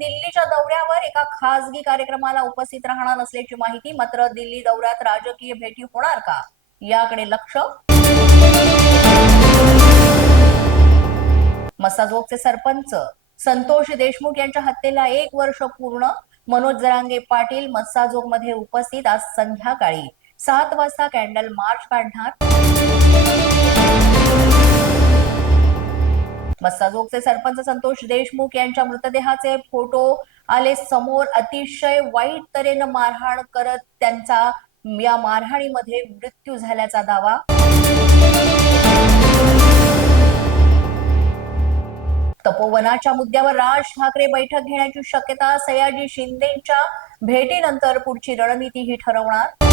दिल्लीच्या दौऱ्यावर एका खासगी कार्यक्रमाला उपस्थित राहणार असल्याची माहिती मात्र दिल्ली दौऱ्यात राजकीय भेटी होणार का? याकडे लक्ष. मसाजोगचे सरपंच संतोष देशमुख यांच्या हत्येला एक वर्ष पूर्ण. मनोज जरांगे पाटील मत्साजोगमध्ये उपस्थित आज संध्याकाळी सात वाजता कॅन्डल मार्च काढणार. मस्साजोगचे सरपंच संतोष देशमुख यांच्या मृतदेहाचे फोटो आले समोर. अतिशय वाईट तऱ्हेनं मारहाण करत त्यांचा या मारहाणीमध्ये मृत्यू झाल्याचा दावा. तपोवनाच्या मुद्द्यावर राज ठाकरे बैठक घेण्याची शक्यता सयाजी शिंदेच्या भेटीनंतर पुढची रणनीती ही ठरवणार.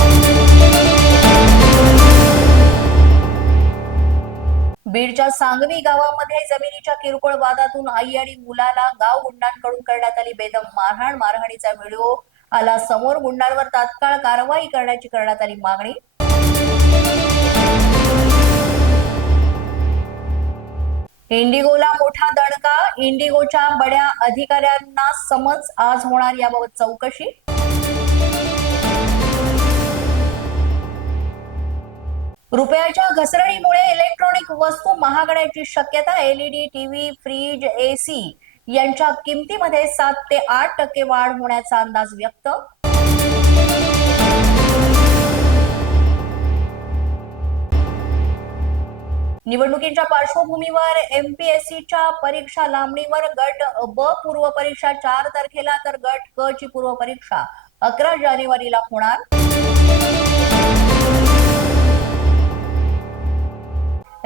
बीडच्या सांगवी गावामध्ये जमिनीच्या किरकोळ वादातून आई आणि मुलाला गाव गुंडांकडून करण्यात आली बेदम मारहाण. मारहाणीचा व्हिडिओ आला समोर. गुंडांवर तात्काळ कारवाई करण्याची करण्यात आली मागणी. इंडिगोला मोठा दणका. इंडिगोच्या बड्या अधिकाऱ्यांना समज आज होणार याबाबत चौकशी. रुपयाच्या घसरणीमुळे इलेक्ट्रॉनिक वस्तू महागण्याची शक्यता एलईडी टीव्ही फ्रीज एसी यांच्या किमतीमध्ये सात ते आठ टक्के वाढ होण्याचा अंदाज व्यक्त निवडणुकीच्या पार्श्वभूमीवर एमपीएससीच्या परीक्षा लांबणीवर गट ब पूर्व परीक्षा चार तारखेला तर गट क ची पूर्व परीक्षा अकरा जानेवारीला होणार.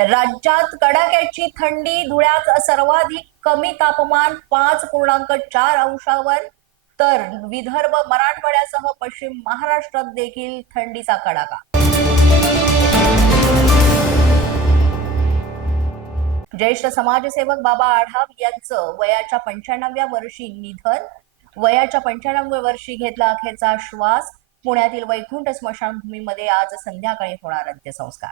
राज्यात कडाक्याची थंडी धुळ्यात सर्वाधिक कमी तापमान पाच पूर्णांक चार अंशावर तर विदर्भ मराठवाड्यासह पश्चिम महाराष्ट्रात देखील थंडीचा कडाका. ज्येष्ठ समाजसेवक बाबा आढाव यांचं वयाच्या पंच्याण्णव्या वर्षी निधन वयाच्या पंच्याण्णव्या वर्षी घेतला अखेरचा श्वास पुण्यातील वैकुंठ स्मशानभूमीमध्ये आज संध्याकाळी होणार अंत्यसंस्कार.